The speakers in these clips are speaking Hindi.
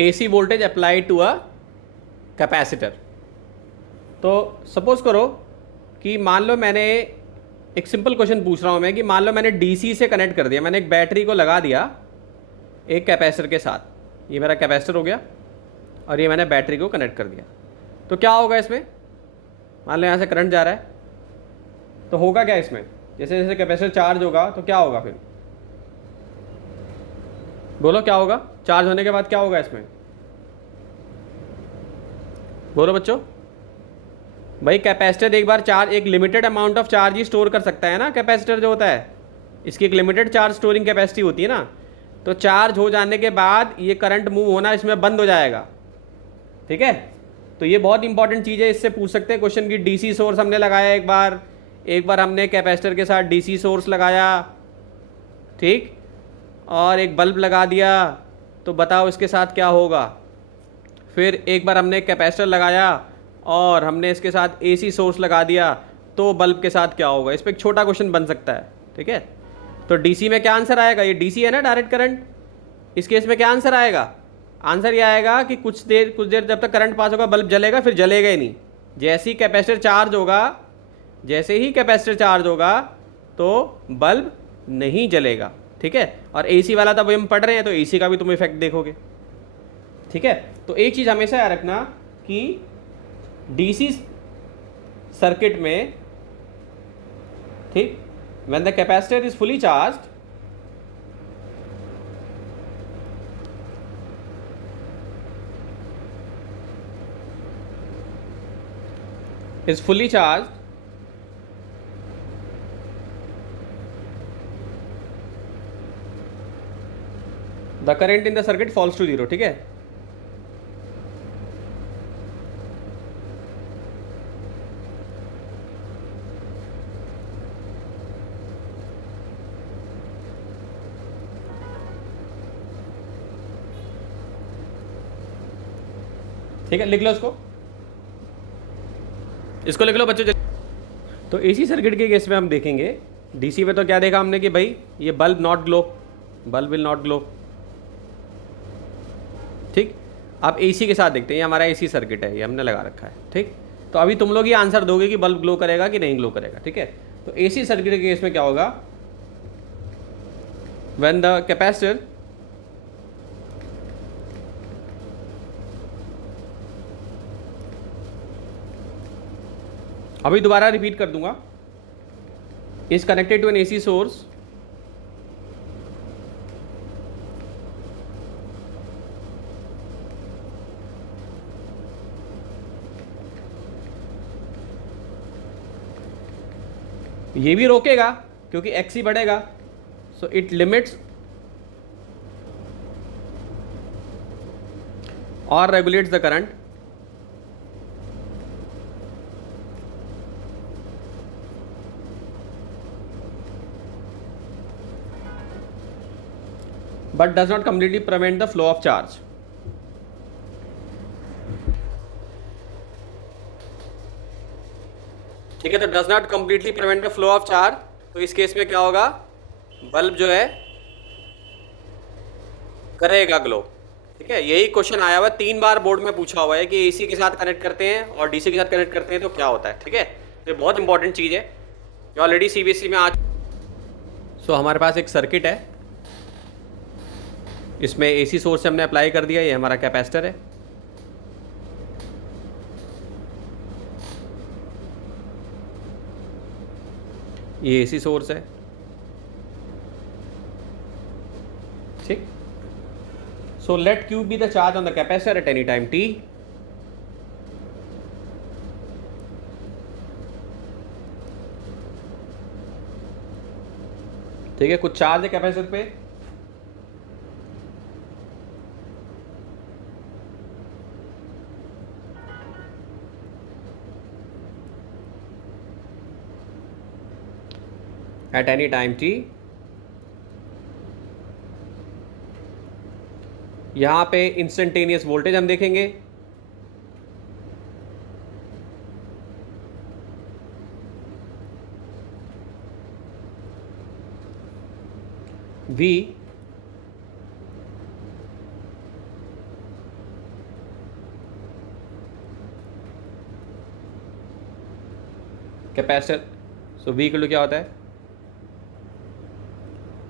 AC voltage applied to a capacitor. तो सपोज करो कि मान लो मैंने एक सिंपल क्वेश्चन पूछ रहा हूँ मैं कि मान लो मैंने डीसी से कनेक्ट कर दिया, मैंने एक बैटरी को लगा दिया एक कैपेसिटर के साथ, ये मेरा कैपेसिटर हो गया और ये मैंने बैटरी को कनेक्ट कर दिया। तो क्या होगा इसमें? मान लो यहाँ से करंट जा रहा है, तो होगा क्या इसमें? जैसे जैसे कैपेसिटर चार्ज होगा तो क्या होगा फिर? बोलो क्या होगा? चार्ज होने के बाद क्या होगा इसमें? बोलो बच्चों। भाई कैपेसिटर एक बार चार्ज, एक limited amount of charge he store कर सकता है ना कैपेसिटर जो होता है, इसकी एक लिमिटेड चार्ज स्टोरिंग कैपेसिटी होती है ना। तो चार्ज हो जाने के बाद ये करंट मूव होना इसमें बंद हो जाएगा, ठीक है। तो ये बहुत इंपॉर्टेंट चीज़ है, इससे पूछ सकते हैं क्वेश्चन की डीसी सोर्स हमने लगाया एक बार हमने कैपेसिटर के साथ डीसी सोर्स लगाया, ठीक, और एक बल्ब लगा दिया, तो बताओ इसके साथ क्या होगा? फिर एक बार हमने कैपेसिटर लगाया और हमने इसके साथ एसी सोर्स लगा दिया, तो बल्ब के साथ क्या होगा? इस पर एक छोटा क्वेश्चन बन सकता है, ठीक है। तो डीसी में क्या आंसर आएगा? ये डीसी है ना, डायरेक्ट करंट। इस केस में क्या आंसर आएगा? आंसर ये आएगा कि कुछ देर जब तक करंट पास होगा बल्ब जलेगा, फिर जलेगा ही नहीं। जैसे ही कैपेसिटर चार्ज होगा, जैसे ही कैपेसिटर चार्ज होगा तो बल्ब नहीं जलेगा, ठीक है। और एसी वाला तब हम पढ़ रहे हैं तो एसी का भी तुम इफेक्ट देखोगे, ठीक है। तो एक चीज़ हमेशा याद रखना कि डीसी सर्किट में, ठीक, when the capacitor is fully charged, is fully charged, the current in the circuit falls to zero, ठीक है। ठीक है, लिख लो इसको लिख लो बच्चों। तो एसी सर्किट के केस में हम देखेंगे, डीसी में तो क्या देखा हमने कि भाई ये bulb not glow, bulb will not glow, ठीक। अब एसी के साथ देखते हैं, ये हमारा एसी सर्किट है, ये हमने लगा रखा है, ठीक। तो अभी तुम लोग ये आंसर दोगे कि बल्ब ग्लो करेगा कि नहीं ग्लो करेगा, ठीक है। तो एसी सर्किट के केस में क्या होगा? व्हेन द कैपेसिटर अभी दोबारा रिपीट कर दूंगा, is connected to an AC source ये भी रोकेगा क्योंकि एक्स ही बढ़ेगा, सो इट लिमिट्स और regulates the current, but does not completely prevent the flow of charge, ठीक है। तो does not completely prevent the flow of charge, तो इस केस में क्या होगा? बल्ब जो है करेगा ग्लो, ठीक है। यही क्वेश्चन आया हुआ 3 बार बोर्ड में पूछा हुआ है कि एसी के साथ कनेक्ट करते हैं और डीसी के साथ कनेक्ट करते हैं तो क्या होता है, ठीक है। ये बहुत इंपॉर्टेंट चीज़ है, ये ऑलरेडी सीबीएसई में आज। सो हमारे पास एक सर्किट है, इसमें एसी सोर्स हमने अप्लाई कर दिया, ये हमारा कैपेसिटर है, ये एसी सोर्स है, ठीक। So let Q be the charge on the capacitor at any time t, ठीक है। कुछ चार्ज है कैपेसिटर पे, एट एनी टाइम t, यहां पे इंस्टेंटेनियस वोल्टेज हम देखेंगे, V capacitor, so V equal to क्या होता है,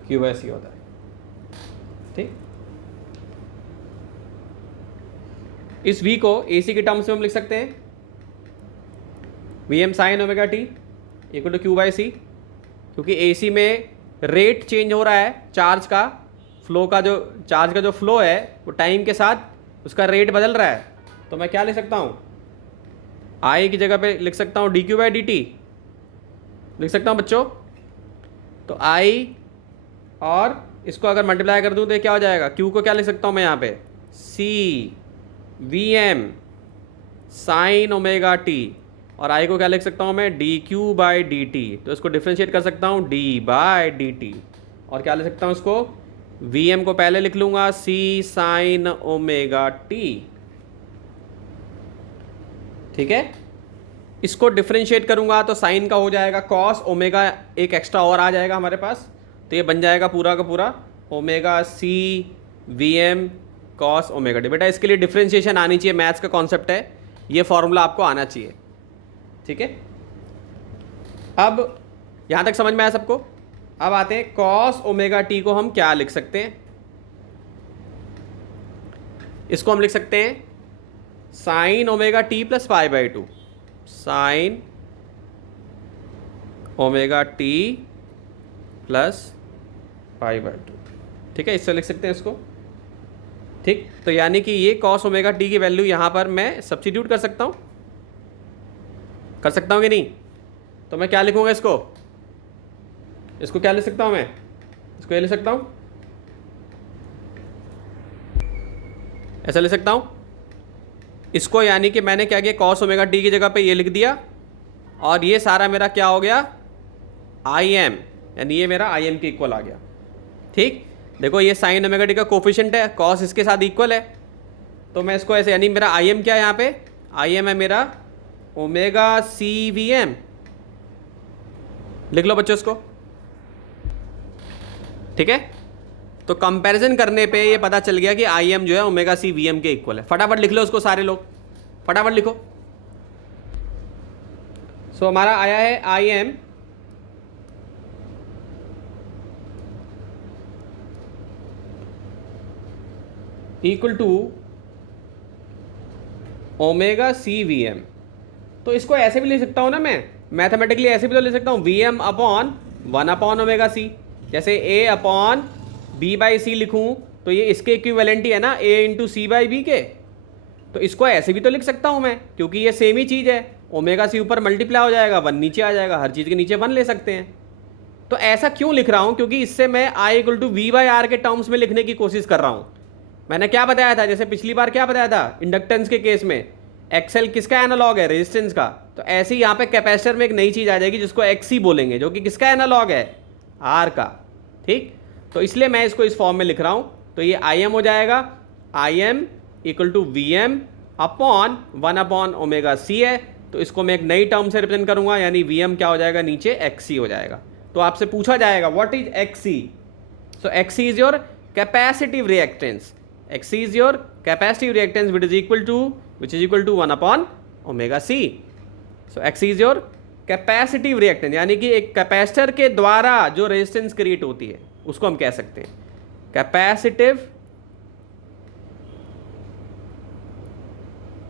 Q बाय C होता है। ठीक, इस V को AC के टर्म्स में हम लिख सकते हैं Vm sine omega T equal to Q by C, क्योंकि AC में रेट चेंज हो रहा है चार्ज का, फ्लो का जो चार्ज का जो फ्लो है वो टाइम के साथ उसका रेट बदल रहा है। तो मैं क्या लिख सकता हूँ, I की जगह पे लिख सकता हूँ dQ बाई dt लिख सकता हूँ बच्चों। तो I और इसको अगर मल्टीप्लाई कर दूँ तो क्या हो जाएगा, Q को क्या लिख सकता हूँ मैं यहाँ पे, C Vm sine omega T, और I को क्या लिख सकता हूँ मैं, dQ बाई dt। तो इसको डिफ्रेंशिएट कर सकता हूँ d बाई dt, और क्या लिख सकता हूँ इसको, Vm को पहले लिख लूँगा C साइन ओमेगा टी। ठीक है, इसको डिफ्रेंशिएट करूँगा तो साइन का हो जाएगा कॉस ओमेगा, एक एक्स्ट्रा और आ जाएगा हमारे पास, तो ये बन जाएगा पूरा का पूरा omega C Vm cos omega T. बेटा इसके लिए डिफ्रेंशिएशन आनी चाहिए, मैथ्स का कॉन्सेप्ट है, ये फॉर्मूला आपको आना चाहिए। ठीक है, अब यहाँ तक समझ में आया सबको। अब आते हैं कॉस ओमेगा टी को हम क्या लिख सकते हैं, इसको हम लिख सकते हैं sign omega T plus pi by two, sign omega T plus pi by two. ठीक है, इससे लिख सकते हैं इसको। ठीक, तो यानी कि ये कॉस ओमेगा टी की वैल्यू यहाँ पर मैं सब्स्टिट्यूट कर सकता हूँ, कर सकता हूँ कि नहीं। तो मैं क्या लिखूँगा इसको, इसको क्या लिख सकता हूँ मैं, इसको ये लिख सकता हूँ, ऐसा लिख सकता हूँ इसको, यानी कि मैंने क्या किया, कॉस ओमेगा टी की जगह पे ये लिख दिया, और ये सारा मेरा क्या हो गया, आई एम, यानी ये मेरा आई एम के इक्वल आ गया। ठीक, देखो ये साइन ओमेगा टी का कोफिशिएंट है, कॉस इसके साथ इक्वल है, तो मैं इसको ऐसे, यानी मेरा आई एम क्या है यहाँ पे, आई एम है मेरा ओमेगा सी वी एम, लिख लो बच्चों इसको। ठीक है, तो कंपैरिजन करने पे ये पता चल गया कि आई एम जो है ओमेगा सी वी एम के इक्वल है। फटाफट लिख लो उसको सारे लोग, फटाफट लिखो। सो हमारा आया है I M equal to omega C V M. तो इसको ऐसे भी लिख सकता हूँ ना मैं, मैथमेटिकली ऐसे भी तो लिख सकता हूँ, V M upon 1 upon omega C, जैसे A upon B by C लिखूँ तो ये इसके इक्विवेलेंट ही है ना, A into C by B के। तो इसको ऐसे भी तो लिख सकता हूँ मैं, क्योंकि ये सेम ही चीज़ है, ओमेगा सी ऊपर मल्टीप्लाई हो जाएगा, 1 नीचे आ जाएगा, हर चीज़ के नीचे 1 ले सकते हैं। तो ऐसा क्यों लिख रहा हूँ, क्योंकि इससे मैं I equal to V by R के टर्म्स में लिखने की कोशिश कर रहा हूँ। मैंने क्या बताया था, जैसे पिछली बार क्या बताया था, इंडक्टेंस के केस में एक्सएल किसका एनालॉग है, रेजिस्टेंस का। तो ऐसे ही यहाँ पे कैपेसिटर में एक नई चीज़ आ जाएगी जिसको एक्सी बोलेंगे, जो कि किसका एनालॉग है, आर का। ठीक, तो इसलिए मैं इसको इस फॉर्म में लिख रहा हूँ। तो ये आई एम हो जाएगा, I M equal to V M upon 1 upon omega C है, तो इसको मैं एक नई टर्म से रिप्रेजेंट करूँगा, यानी वी एम क्या हो जाएगा, नीचे एक्सी हो जाएगा। तो आपसे पूछा जाएगा what is XC, so XC is your capacitive reactance, XC is your capacitive reactance which is equal to 1 upon omega C. So XC is your capacitive reactance, यानी कि एक कैपेसिटर के द्वारा जो रेजिस्टेंस क्रिएट होती है उसको हम कह सकते हैं कैपेसिटिव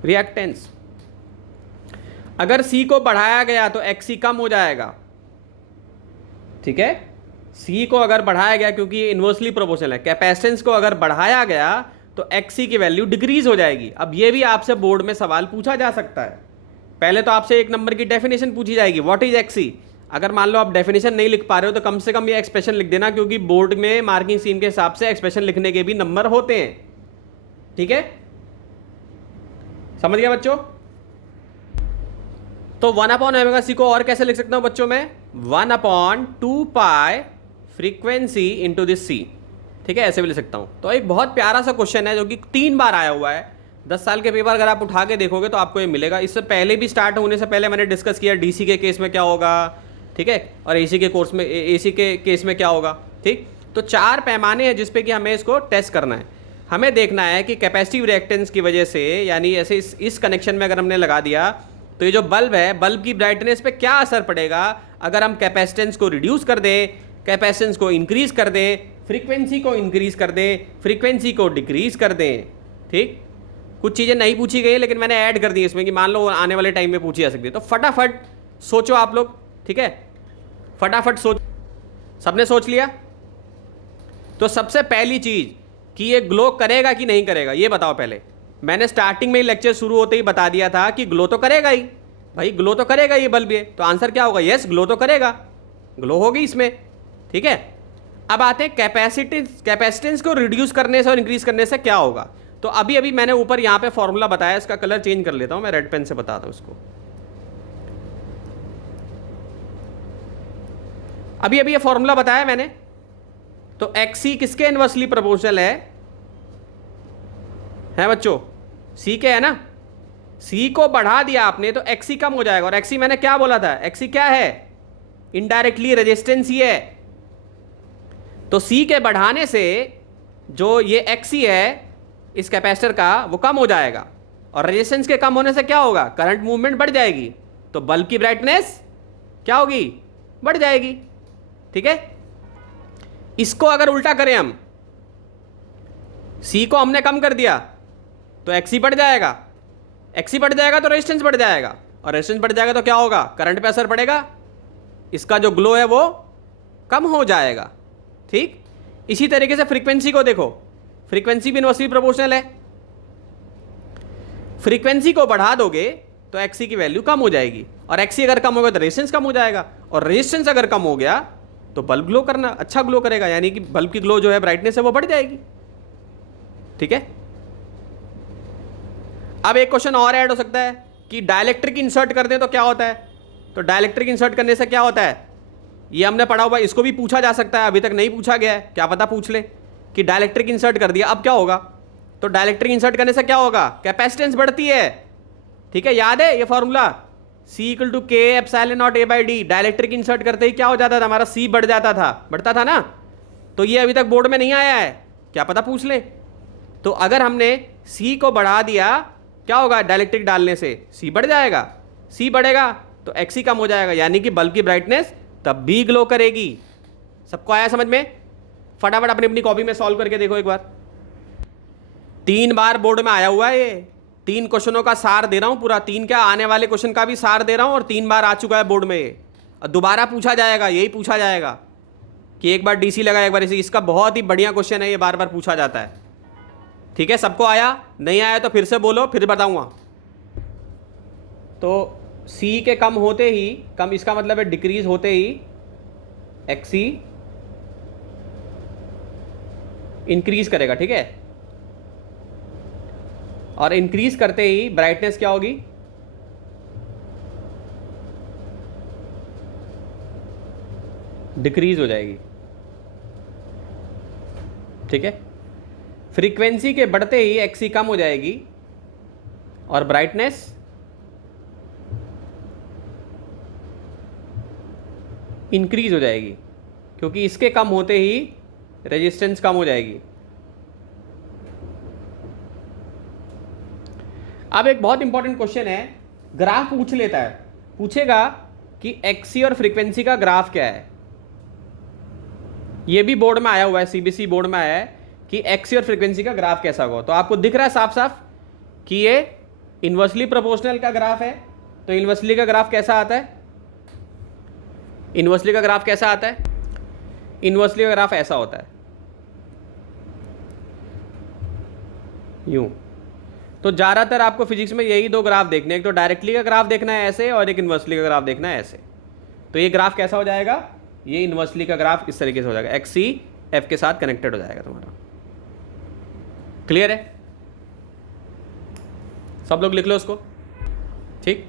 रिएक्टेंस। अगर C को बढ़ाया गया तो XC कम हो जाएगा। ठीक है, C को अगर बढ़ाया गया, क्योंकि ये इन्वर्सली प्रोपोर्शनल है, कैपेसिटेंस को अगर बढ़ाया गया तो XC की वैल्यू डिक्रीज हो जाएगी। अब ये भी आपसे बोर्ड में सवाल पूछा जा सकता है। पहले तो आपसे 1 नंबर की डेफिनेशन पूछी जाएगी, व्हाट इज XC। अगर मान लो आप डेफिनेशन नहीं लिख पा रहे हो तो कम से कम ये एक्सप्रेशन लिख देना, क्योंकि बोर्ड में मार्किंग स्कीम के हिसाब से एक्सप्रेशन लिखने के भी नंबर होते हैं। ठीक है, समझ गया बच्चों। तो 1 अपॉन ओमेगा सी को और कैसे लिख सकता हूं बच्चों में, 1 upon 2 pi frequency into this C. ठीक है, ऐसे भी लिख सकता हूं। तो एक बहुत प्यारा सा क्वेश्चन है जो कि 3 बार आया हुआ है 10 साल के पेपर, अगर आप उठा के देखोगे तो आपको ये मिलेगा। इससे पहले भी स्टार्ट होने से पहले मैंने डिस्कस किया डीसी के केस में क्या होगा, ठीक है, और एसी के कोर्स में एसी के केस में क्या होगा। ठीक, तो 4 पैमाने हैं जिसपे कि हमें इसको टेस्ट करना है। हमें देखना है कि कैपेसिटिव रिएक्टेंस की वजह से, यानी ऐसे इस कनेक्शन में अगर हमने लगा दिया तो ये जो बल्ब है, बल्ब की ब्राइटनेस पे क्या असर पड़ेगा अगर हम कैपेसिटेंस को रिड्यूस कर दें, कैपेसिटेंस को इंक्रीज कर दें, फ्रीक्वेंसी को इंक्रीज कर दें, फ्रीक्वेंसी को डिक्रीज कर दें। ठीक, कुछ चीज़ें नहीं पूछी गई लेकिन मैंने ऐड कर दी इसमें कि मान लो आने वाले टाइम में पूछी जा सकती है। तो फटाफट सोचो आप लोग, ठीक है, फटाफट सोच। सबने सोच लिया? तो सबसे पहली चीज़ कि ये ग्लो करेगा कि नहीं करेगा ये बताओ पहले। मैंने स्टार्टिंग में ही लेक्चर शुरू होते ही बता दिया था कि ग्लो तो करेगा ही भाई, ग्लो तो करेगा ये बल्ब। ये तो आंसर क्या होगा? यस, ग्लो तो करेगा, ग्लो होगी इसमें। ठीक है, अब आते हैं कैपेसिटेंस को रिड्यूस करने से और इंक्रीज करने से क्या होगा। तो अभी अभी मैंने ऊपर यहाँ पे फॉर्मूला बताया, इसका कलर चेंज कर लेता हूँ मैं, रेड पेन से बताता हूँ इसको। अभी अभी ये फॉर्मूला बताया मैंने। तो XC किसके इनवर्सली प्रोपोर्शनल है बच्चों? C के है ना। C को बढ़ा दिया आपने तो XC कम हो जाएगा। और XC मैंने क्या बोला था? XC क्या है? इनडायरेक्टली रेजिस्टेंस ही है। तो C के बढ़ाने से जो ये XC है इस कैपेसिटर का वो कम हो जाएगा, और रेजिस्टेंस के कम होने से क्या होगा? करंट मूवमेंट बढ़ जाएगी, तो बल्ब की ब्राइटनेस क्या होगी? बढ़ जाएगी। ठीक है, इसको अगर उल्टा करें हम, C को हमने कम कर दिया तो XC बढ़ जाएगा, XC बढ़ जाएगा तो रेजिस्टेंस बढ़ जाएगा, और रेजिस्टेंस बढ़ जाएगा तो क्या होगा? करंट पे असर पड़ेगा, इसका जो ग्लो है वो कम हो जाएगा। ठीक, इसी तरीके से फ्रीक्वेंसी को देखो, फ्रीक्वेंसी भी इनवर्सली प्रोपोर्शनल है। फ्रीक्वेंसी को बढ़ा दोगे तो XC की वैल्यू कम हो जाएगी, और XC अगर कम होगा तो रेजिस्टेंस कम हो जाएगा, और रेजिस्टेंस अगर कम हो गया तो बल्ब ग्लो करना अच्छा ग्लो करेगा, यानी कि बल्ब की ग्लो जो है ब्राइटनेस है वो बढ़ जाएगी। ठीक है, अब एक क्वेश्चन और ऐड हो सकता है कि डाइलेक्ट्रिक इंसर्ट कर दें तो क्या होता है। तो डाइलेक्ट्रिक इंसर्ट करने से क्या होता है ये हमने पढ़ा हुआ, इसको भी पूछा जा सकता है, अभी तक नहीं पूछा गया है, क्या पता पूछ ले कि डाइलेक्ट्रिक इंसर्ट कर दिया अब क्या होगा। तो डाइलेक्ट्रिक इंसर्ट करने से क्या होगा? कैपेसिटेंस बढ़ती है। ठीक है, याद है ये formula, C = K ε0A/d। Dielectric insert करते ही क्या हो जाता था? हमारा C बढ़ जाता था, बढ़ता था ना। तो ये अभी तक बोर्ड में नहीं आया है, क्या पता पूछ ले। तो अगर हमने C को बढ़ा दिया क्या होगा? डाइलेक्ट्रिक डालने से C बढ़ जाएगा, C बढ़ेगा तो XC कम हो जाएगा, यानी कि बल्ब की ब्राइटनेस तब भी ग्लो करेगी। सबको आया समझ में? फटाफट अपनी अपनी कॉपी में सॉल्व करके देखो एक बार। 3 बार बोर्ड में आया हुआ है ये, 3 क्वेश्चनों का सार दे रहा हूं पूरा, 3 क्या आने वाले क्वेश्चन का भी सार दे रहा हूं, और 3 बार आ चुका है बोर्ड में ये, और दोबारा पूछा जाएगा, यही पूछा जाएगा कि एक बार DC लगा एक बार इसी। इसका बहुत ही बढ़िया क्वेश्चन है ये, बार बार पूछा जाता है। ठीक है, सबको आया? नहीं आया तो फिर से बोलो, फिर बताऊंगा। तो C के कम होते ही, कम इसका मतलब है डिक्रीज होते ही XC इंक्रीज करेगा। ठीक है, और इंक्रीज करते ही ब्राइटनेस क्या होगी? डिक्रीज हो जाएगी। ठीक है, फ्रीक्वेंसी के बढ़ते ही XC कम हो जाएगी और ब्राइटनेस इंक्रीज हो जाएगी, क्योंकि इसके कम होते ही रेजिस्टेंस कम हो जाएगी। अब एक बहुत इंपॉर्टेंट क्वेश्चन है, ग्राफ पूछ लेता है, पूछेगा कि XC और फ्रीक्वेंसी का ग्राफ क्या है। ये भी बोर्ड में आया हुआ है, CBSE बोर्ड में आया है कि XC और फ्रीक्वेंसी का ग्राफ कैसा होगा। तो आपको दिख रहा है साफ साफ कि ये इनवर्सली प्रोपोर्शनल का ग्राफ है। तो इनवर्सली का ग्राफ कैसा आता है? इनवर्सली का ग्राफ कैसा आता है? इनवर्सली का ग्राफ ऐसा होता है, यूं। तो ज़्यादातर आपको फिजिक्स में यही 2 ग्राफ देखने, एक तो डायरेक्टली का ग्राफ देखना है ऐसे, और एक इनवर्सली का ग्राफ देखना है ऐसे। तो ये ग्राफ कैसा हो जाएगा? ये इनवर्सली का ग्राफ इस तरीके से हो जाएगा, XC F के साथ कनेक्टेड हो जाएगा तुम्हारा। क्लियर है? सब लोग लिख लो उसको। ठीक,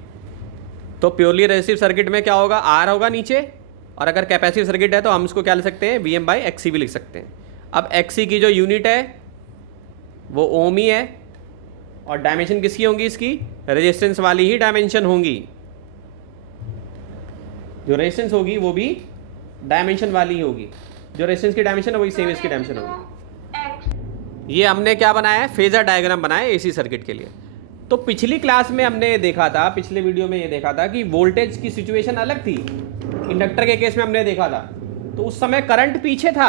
तो प्योरली रेजिस्टिव सर्किट में क्या होगा? R होगा नीचे, और अगर कैपेसिटिव सर्किट है तो हम इसको क्या लिख सकते हैं? Vm/XC भी लिख सकते हैं। अब XC की जो यूनिट है वो ओम ही है, और डायमेंशन किसकी होंगी? इसकी रेजिस्टेंस वाली ही डायमेंशन होंगी। जो रेजिस्टेंस होगी वो भी डायमेंशन वाली ही होगी, जो रेजिस्टेंस की डायमेंशन है वही सेम इसकी डायमेंशन होगी। ये हमने क्या बनाया है? फेजर डायग्राम बनाया है AC सर्किट के लिए। तो पिछली क्लास में हमने ये देखा था, पिछले वीडियो में ये देखा था कि वोल्टेज की सिचुएशन अलग थी। इंडक्टर के केस में हमने देखा था, तो उस समय करंट पीछे था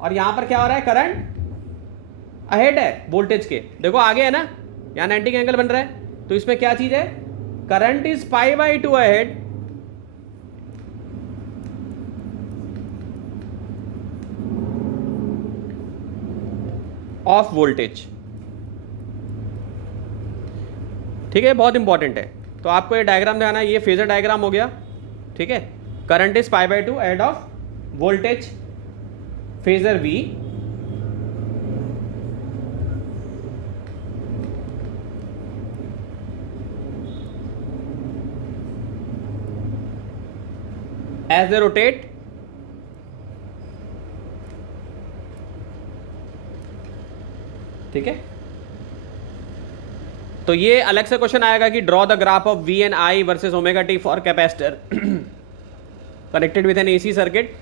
और यहां पर क्या हो रहा है, करंट अहेड है वोल्टेज के। देखो आगे है ना, यहाँ 90 का एंगल बन रहा है, तो इसमें क्या चीज है, current is π/2 ahead of voltage. ठीक है, बहुत इंपॉर्टेंट है। तो आपको ये डायग्राम दिखाना है, ये फेजर डायग्राम हो गया। ठीक है, current is π/2 ahead of voltage, phasor V। As they rotate, ठीक है। तो ये अलग से क्वेश्चन आएगा कि draw the graph of V and I versus omega t for capacitor connected with an AC circuit.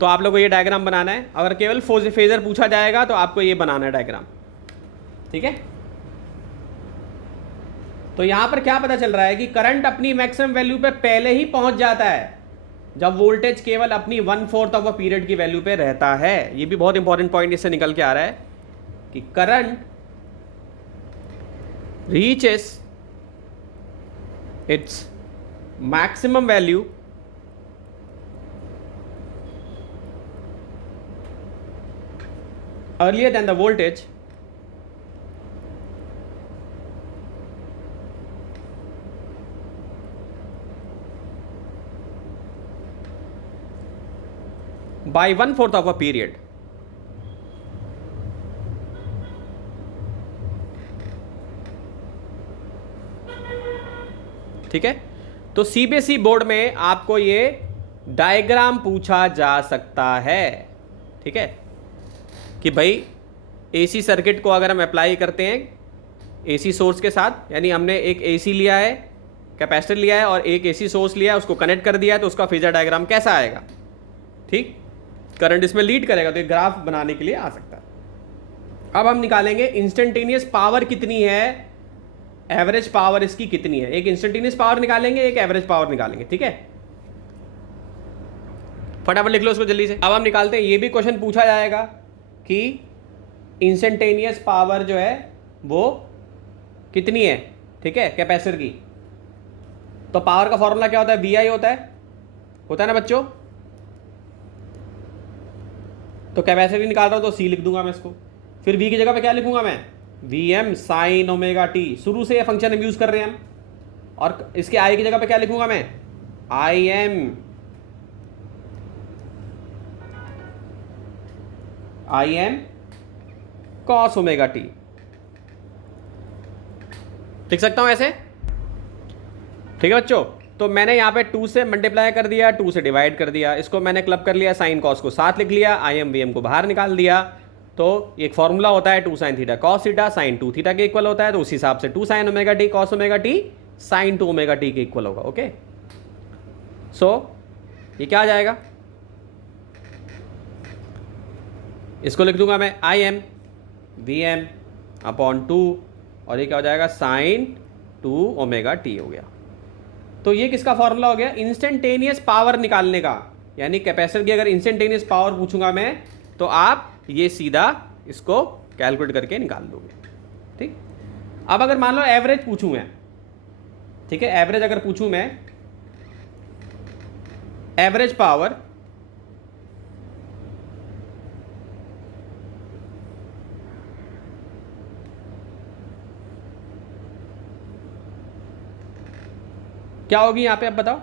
तो आप लोगों को ये डायग्राम बनाना है। अगर केवल फेजर पूछा जाएगा तो आपको ये बनाना है डायग्राम, ठीक है। तो यहां पर क्या पता चल रहा है कि करंट अपनी मैक्सिमम वैल्यू पे पहले ही पहुंच जाता है जब वोल्टेज केवल अपनी 1/4 ऑफ अ पीरियड की वैल्यू पे रहता है। ये भी बहुत इंपॉर्टेंट पॉइंट इससे निकल के आ रहा है कि current reaches its maximum value earlier than the voltage by 1/4 of a period। ठीक है, तो CBSE बोर्ड में आपको ये डायग्राम पूछा जा सकता है। ठीक है, कि भाई AC सर्किट को अगर हम अप्लाई करते हैं AC सोर्स के साथ, यानी हमने एक AC लिया है, कैपेसिटर लिया है और एक AC सोर्स लिया है, उसको कनेक्ट कर दिया है, तो उसका फेजर डायग्राम कैसा आएगा। ठीक, करंट इसमें लीड करेगा, तो एक ग्राफ बनाने के लिए आ सकता है। अब हम निकालेंगे इंस्टेंटेनियस पावर कितनी है, एवरेज पावर इसकी कितनी है। एक इंस्टेंटेनियस पावर निकालेंगे, एक एवरेज पावर निकालेंगे। ठीक है, फटाफट लिख लो उसको जल्दी से। अब हम निकालते हैं, ये भी क्वेश्चन पूछा जाएगा कि इंस्टेंटेनियस पावर जो है वो कितनी है। ठीक है, कैपेसिटर की। तो पावर का फॉर्मूला क्या होता है, VI होता है ना बच्चों। तो कैपेसिटर की निकाल रहा हूं तो C लिख दूंगा मैं इसको। फिर V की जगह पे क्या लिखूंगा मैं, Vm sin ओमेगा टी। शुरू से ये फंक्शन हम यूज कर रहे हैं हम। और इसके I की जगह पे क्या लिखूंगा मैं, Im cos ओमेगा टी। लिख सकता हूं ऐसे। ठीक है बच्चों, तो मैंने यहां पे 2 से मल्टीप्लाई कर दिया, 2 से डिवाइड कर दिया, इसको मैंने क्लब कर लिया, साइन कॉस को साथ लिख लिया, Im Vm को बाहर निकाल दिया। तो एक फॉर्मूला होता है 2 sin theta cos theta sin 2 theta के इक्वल होता है। तो उस हिसाब से 2 sin omega T cos omega T sin 2 omega T के इक्वल होगा। ओके, सो ये क्या आ जाएगा, इसको लिख दूंगा मैं Im Vm अपॉन 2 और ये क्या हो जाएगा sin 2 ओमेगा टी हो गया। तो ये किसका फॉर्मूला हो गया, इंस्टेंटेनियस पावर निकालने का। यानी कैपेसिटर की अगर इंस्टेंटेनियस पावर पूछूंगा मैं तो आप ये सीधा इसको कैलकुलेट करके निकाल दोगे। ठीक, अब अगर मान लो एवरेज पूछूं मैं, ठीक है, एवरेज अगर पूछूं मैं, एवरेज पावर क्या होगी यहां पे, अब बताओ।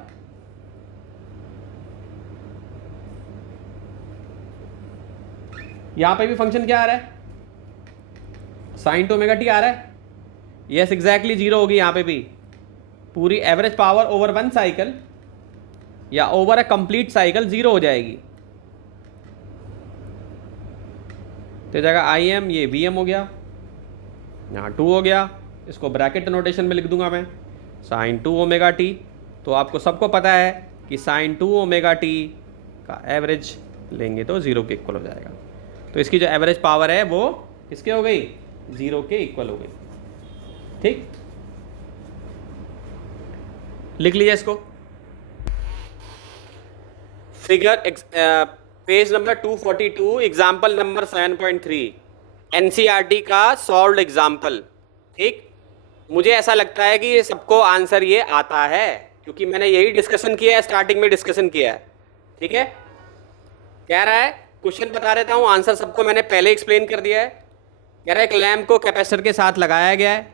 यहां पे भी फंक्शन क्या आ रहा है, sin 2 ओमेगा टी आ रहा है। यस एग्जैक्टली 0 होगी यहां पे भी। पूरी एवरेज पावर ओवर 1 साइकिल या ओवर अ कंप्लीट साइकिल 0 हो जाएगी। तो जगह Im ये Vm हो गया, यहाँ 2 हो गया, इसको ब्रैकेट नोटेशन में लिख दूंगा मैं sin 2 ओमेगा टी। तो आपको सबको पता है कि sin 2 ओमेगा टी का एवरेज लेंगे तो 0 के इक्वल हो जाएगा। तो इसकी जो एवरेज पावर है वो किसके हो गई, 0 के इक्वल हो गई। ठीक, लिख लीजिए इसको। Figure page number 242 example number 7.3 NCERT का सॉल्व्ड एग्जाम्पल। ठीक, मुझे ऐसा लगता है कि ये सबको आंसर ये आता है, क्योंकि मैंने यही डिस्कशन किया है, स्टार्टिंग में डिस्कशन किया है। ठीक है, कह रहा है, क्वेश्चन बता देता हूँ, आंसर सबको मैंने पहले एक्सप्लेन कर दिया है। कह रहा है एक लैंप को कैपेसिटर के साथ लगाया गया है,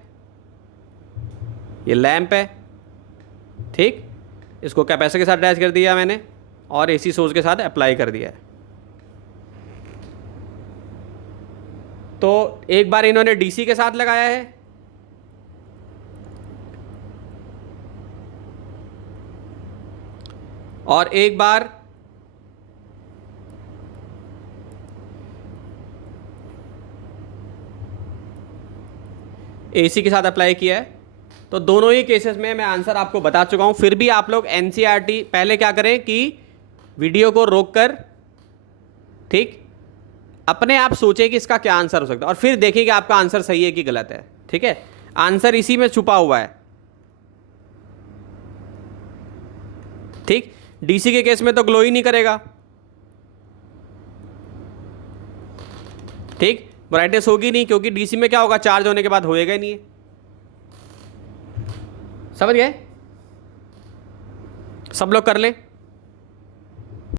ये लैंप है। ठीक, इसको कैपेसिटर के साथ अटैच कर दिया मैंने और एसी सोर्स के साथ अप्लाई कर दिया है। तो एक बार इन्होंने डीसी के साथ लगाया है, और एक बार एसी के साथ अप्लाई किया है। तो दोनों ही केसेस में मैं आंसर आपको बता चुका हूं। फिर भी आप लोग एनसीईआरटी पहले क्या करें कि वीडियो को रोककर, ठीक, अपने आप सोचें कि इसका क्या आंसर हो सकता है, और फिर देखें कि आपका आंसर सही है कि गलत है। ठीक है, आंसर इसी में छुपा हुआ है। ठीक, डीसी के केस में तो ग्लो ही नहीं करेगा। ठीक, ब्राइटनेस होगी नहीं, क्योंकि डीसी में क्या होगा, चार्ज होने के बाद होएगा ही नहीं है। समझ गए? सब लोग कर लें।